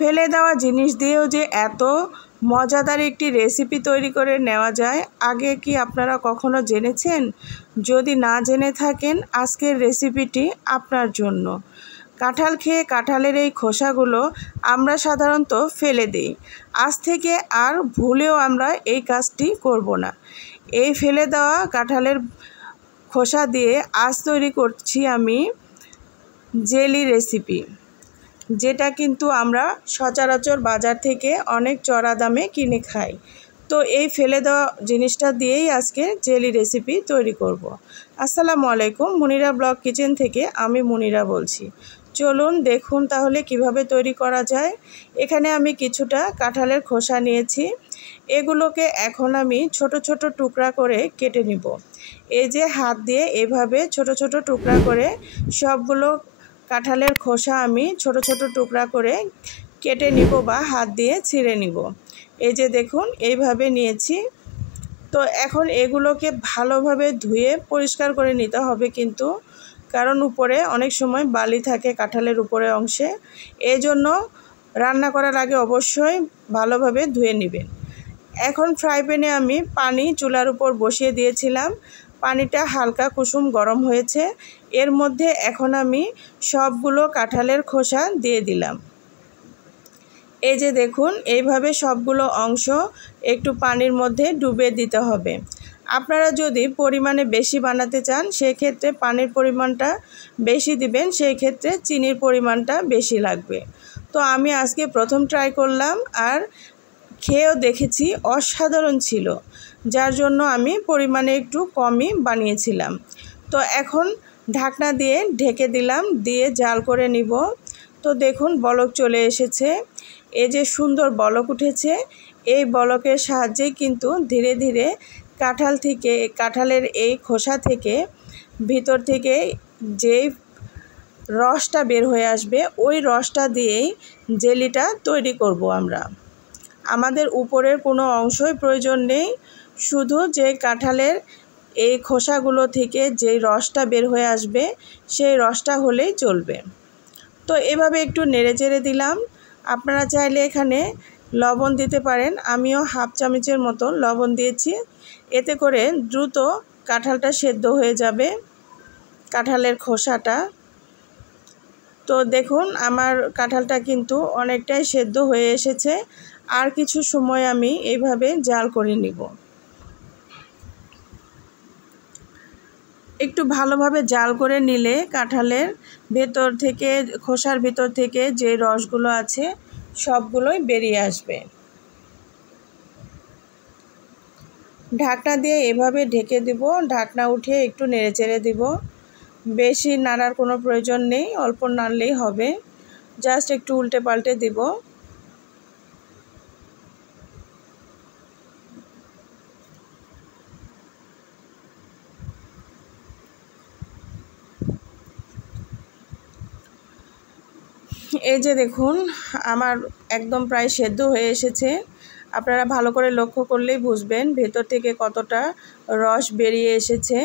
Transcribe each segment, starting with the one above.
ফেলে দেওয়া জিনিস দিয়েও যে এত মজাদার একটি রেসিপি তৈরি করে নেওয়া যায়, আগে কি আপনারা কখনো জেনেছেন? যদি না জেনে থাকেন, আজকের রেসিপিটি আপনার জন্য। কাঁঠাল খেয়ে কাঁঠালের এই খোসাগুলো আমরা সাধারণত ফেলে দিই। আজ থেকে আর ভুলেও আমরা এই কাজটি করব না। এই ফেলে দেওয়া কাঁঠালের খোসা দিয়ে আজ তৈরি করছি আমি জেলি রেসিপি, যেটা কিন্তু আমরা সচরাচর বাজার থেকে অনেক চড়া দামে কিনে খাই। তো এই ফেলে দেওয়া জিনিসটা দিয়েই আজকে জেলি রেসিপি তৈরি করব। আসসালামু আলাইকুম, মুনিরা ব্লগ কিচেন থেকে আমি মুনিরা বলছি। চলুন দেখুন তাহলে কিভাবে তৈরি করা যায়। এখানে আমি কিছুটা কাঁঠালের খোসা নিয়েছি। এগুলোকে এখন আমি ছোট ছোট টুকরা করে কেটে নিব। এই যে হাত দিয়ে এভাবে ছোট ছোট টুকরা করে সবগুলো কাঁঠালের খোসা আমি ছোট ছোট টুকরা করে কেটে নিব বা হাত দিয়ে ছিঁড়ে নিব। এই যে দেখুন এইভাবে নিয়েছি। তো এখন এগুলোকে ভালোভাবে ধুয়ে পরিষ্কার করে নিতে হবে কিন্তু, কারণ উপরে অনেক সময় বালি থাকে কাঁঠালের উপরের অংশে। এই জন্য রান্না করার আগে অবশ্যই ভালোভাবে ধুয়ে নেবেন। এখন ফ্রাই প্যানে আমি পানি চুলার উপর বসিয়ে দিয়েছিলাম। পানিটা হালকা কুসুম গরম হয়েছে। এর মধ্যে এখন আমি সবগুলো কাঁঠালের খোসা দিয়ে দিলাম। এই যে দেখুন এইভাবে সবগুলো অংশ একটু পানির মধ্যে ডুবে দিতে হবে। আপনারা যদি পরিমাণে বেশি বানাতে চান সেক্ষেত্রে পানির পরিমাণটা বেশি দিবেন, সেই ক্ষেত্রে চিনির পরিমাণটা বেশি লাগবে। তো আমি আজকে প্রথম ট্রাই করলাম আর খেয়েও দেখেছি অসাধারণ ছিল, যার জন্য আমি পরিমাণে একটু কমই বানিয়েছিলাম। তো এখন ঢাকনা দিয়ে ঢেকে দিলাম, দিয়ে জাল করে নিব। তো দেখুন বলক চলে এসেছে। এই যে সুন্দর বলক উঠেছে, এই বলকের সাহায্যেই কিন্তু ধীরে ধীরে কাঁঠালের এই খোসা থেকে ভিতর থেকে যেই রসটা বের হয়ে আসবে, ওই রসটা দিয়েই জেলিটা তৈরি করব আমরা। আমাদের উপরের কোনো অংশই প্রয়োজন নেই, শুধু যে কাঁঠালের এই খোসাগুলো থেকে যেই রসটা বের হয়ে আসবে সেই রসটা হলেই চলবে। তো এভাবে একটু নেড়েচেড়ে দিলাম। আপনারা চাইলে এখানে লবণ দিতে পারেন। আমিও হাফ চামচের মতো লবণ দিয়েছি। এতে করে দ্রুত কাঁঠালটা সেদ্ধ হয়ে যাবে, কাঁঠালের খোসাটা। তো দেখুন আমার কাঁঠালটা কিন্তু অনেকটাই সেদ্ধ হয়ে এসেছে। আর কিছু সময় আমি এইভাবে জাল করে নিব। একটু ভালোভাবে জাল করে নিলে কাঁঠালের ভেতর থেকে, খোসার ভেতর থেকে যে রসগুলো আছে সবগুলোই বেরিয়ে আসবে। ঢাকনা দিয়ে এভাবে ঢেকে দেব, ঢাকনা উঠে একটু নেড়েচেড়ে দেব। বেশি নাড়ার কোনো প্রয়োজন নেই, অল্প নাড়লেই হবে। জাস্ট একটু উল্টে পাল্টে দেব। এই যে দেখুন আমার একদম প্রায় সেদ্ধ হয়ে এসেছে। আপনারা ভালো করে লক্ষ্য করলেই বুঝবেন ভেতর থেকে কতটা রস বেরিয়ে এসেছে।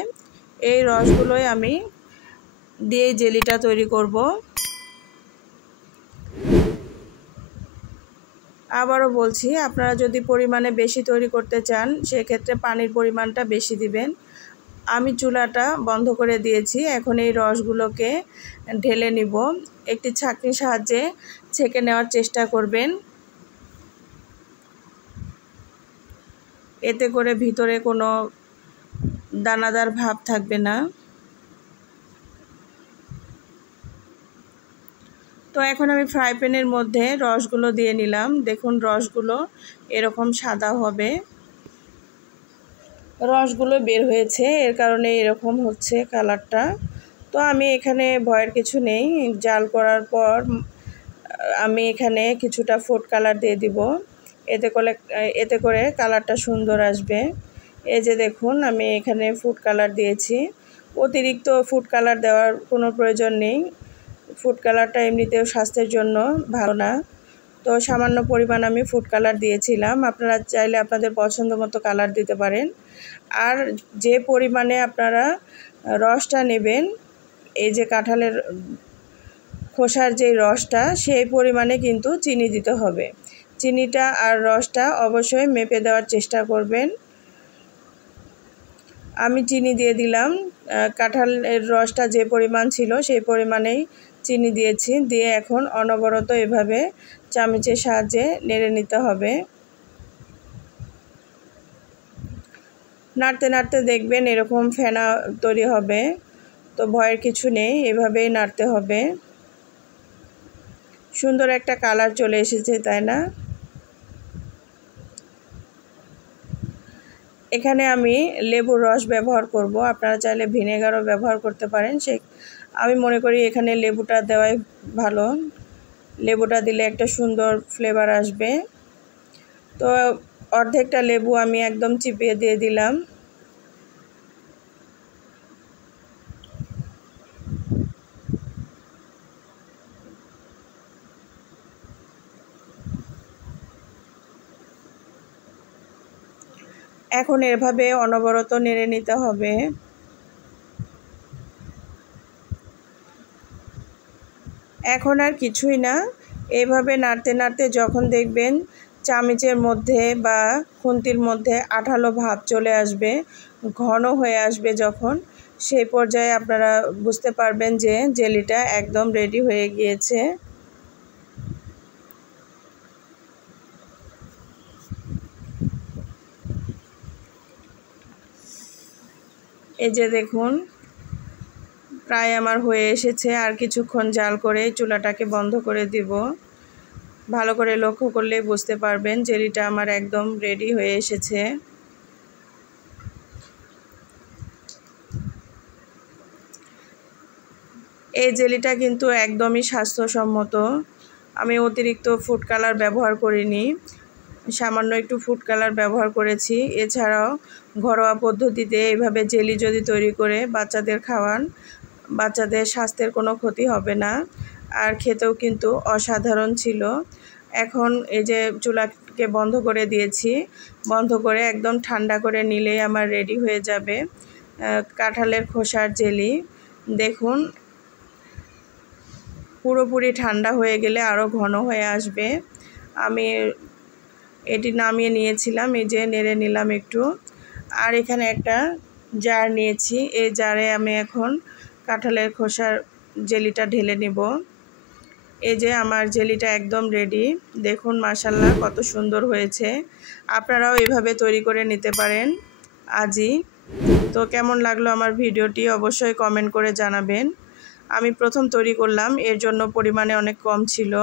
এই রসগুলোই আমি দিয়ে জেলিটা তৈরি করব। আবারও বলছি, আপনারা যদি পরিমাণে বেশি তৈরি করতে চান সেক্ষেত্রে পানির পরিমাণটা বেশি দিবেন। আমি চুলাটা বন্ধ করে দিয়েছি। এখন এই রসগুলোকে ঢেলে নিব। একটি ছাঁকনির সাহায্যে ছেঁকে নেওয়ার চেষ্টা করবেন, এতে করে ভিতরে কোনো দানাদার ভাব থাকবে না। তো এখন আমি ফ্রাই প্যানের মধ্যে রসগুলো দিয়ে নিলাম। দেখুন রসগুলো এরকম সাদা হবে, রসগুলো বের হয়েছে, এর কারণে এরকম হচ্ছে কালারটা। তো আমি এখানে ভয়ের কিছু নেই, জাল করার পর আমি এখানে কিছুটা ফুড কালার দিয়ে দিব। এতে করে কালারটা সুন্দর আসবে। এই যে দেখুন আমি এখানে ফুড কালার দিয়েছি। অতিরিক্ত ফুড কালার দেওয়ার কোনো প্রয়োজন নেই, ফুড কালারটা এমনিতেও স্বাস্থ্যের জন্য ভালো না। তো সামান্য পরিমাণ আমি ফুড কালার দিয়েছিলাম, আপনারা চাইলে আপনাদের পছন্দ মতো কালার দিতে পারেন। আর যে পরিমাণে আপনারা রসটা নেবেন, এই যে কাঁঠালের খোসার যে রসটা সেই পরিমাণে কিন্তু চিনি দিতে হবে। চিনিটা আর রসটা অবশ্যই মেপে দেওয়ার চেষ্টা করবেন। আমি চিনি দিয়ে দিলাম, কাঁঠালের রসটা যে পরিমাণ ছিল সেই পরিমাণেই চিনি দিয়েছি। দিয়ে এখন অনবরত এভাবে চামচের সাহায্যে নেড়ে নিতে হবে। নাড়তে নাড়তে দেখবেন এরকম ফেনা তৈরি হবে, তো ভয়ের কিছু নেই, এভাবেই নাড়তে হবে। সুন্দর একটা কালার চলে এসেছে, তাই না? এখানে আমি লেবুর রস ব্যবহার করব, আপনারা চাইলে ভিনেগারও ব্যবহার করতে পারেন। আমি মনে করি এখানে লেবুটা দেওয়াই ভালো, লেবুটা দিলে একটা সুন্দর ফ্লেভার আসবে। তো অর্ধেকটা লেবু আমি একদম চিপিয়ে দিয়ে দিলাম। এখন এভাবে অনবরত নেড়ে নিতে হবে। এখন আর কিছুই না, এইভাবে নাড়তে নাড়তে যখন দেখবেন চামচের মধ্যে বা খুন্তির মধ্যে আঠালো ভাব চলে আসবে, ঘন হয়ে আসবে, যখন সেই পর্যায়ে আপনারা বুঝতে পারবেন যে জেলিটা একদম রেডি হয়ে গিয়েছে। এই যে দেখুন, প্রায় আমার হয়ে এসেছে। আর কিছুক্ষণ জাল করে চুলাটাকে বন্ধ করে দিব। ভালো করে লক্ষ্য করলে বুঝতে পারবেন জেলিটা আমার একদম রেডি হয়ে এসেছে। এই জেলিটা কিন্তু একদমই স্বাস্থ্যসম্মত। আমি অতিরিক্ত ফুড কালার ব্যবহার করিনি, সামান্য একটু ফুড কালার ব্যবহার করেছি। এছাড়াও ঘরোয়া পদ্ধতিতে এইভাবে জেলি যদি তৈরি করে বাচ্চাদের খাওয়ান, বাচ্চাদের স্বাস্থ্যের কোনো ক্ষতি হবে না, আর খেতেও কিন্তু অসাধারণ ছিল। এখন এই যে চুলাকে বন্ধ করে দিয়েছি, বন্ধ করে একদম ঠান্ডা করে নিলেই আমার রেডি হয়ে যাবে কাঁঠালের খোসার জেলি। দেখুন, পুরোপুরি ঠান্ডা হয়ে গেলে আরও ঘন হয়ে আসবে। আমি এটি নামিয়ে নিয়েছিলাম, এই যে নেড়ে নিলাম একটু। আর এখানে একটা জার নিয়েছি, এই জারে আমি এখন কাঁঠালের খোসার জেলিটা ঢেলে নিব। এই যে আমার জেলিটা একদম রেডি। দেখুন মাশাআল্লাহ কত সুন্দর হয়েছে। আপনারাও এভাবে তৈরি করে নিতে পারেন আজই। তো কেমন লাগলো আমার ভিডিওটি অবশ্যই কমেন্ট করে জানাবেন। আমি প্রথম তৈরি করলাম, এর জন্য পরিমাণে অনেক কম ছিল।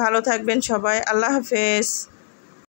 ভালো থাকবেন সবাই, আল্লাহ হাফেজ।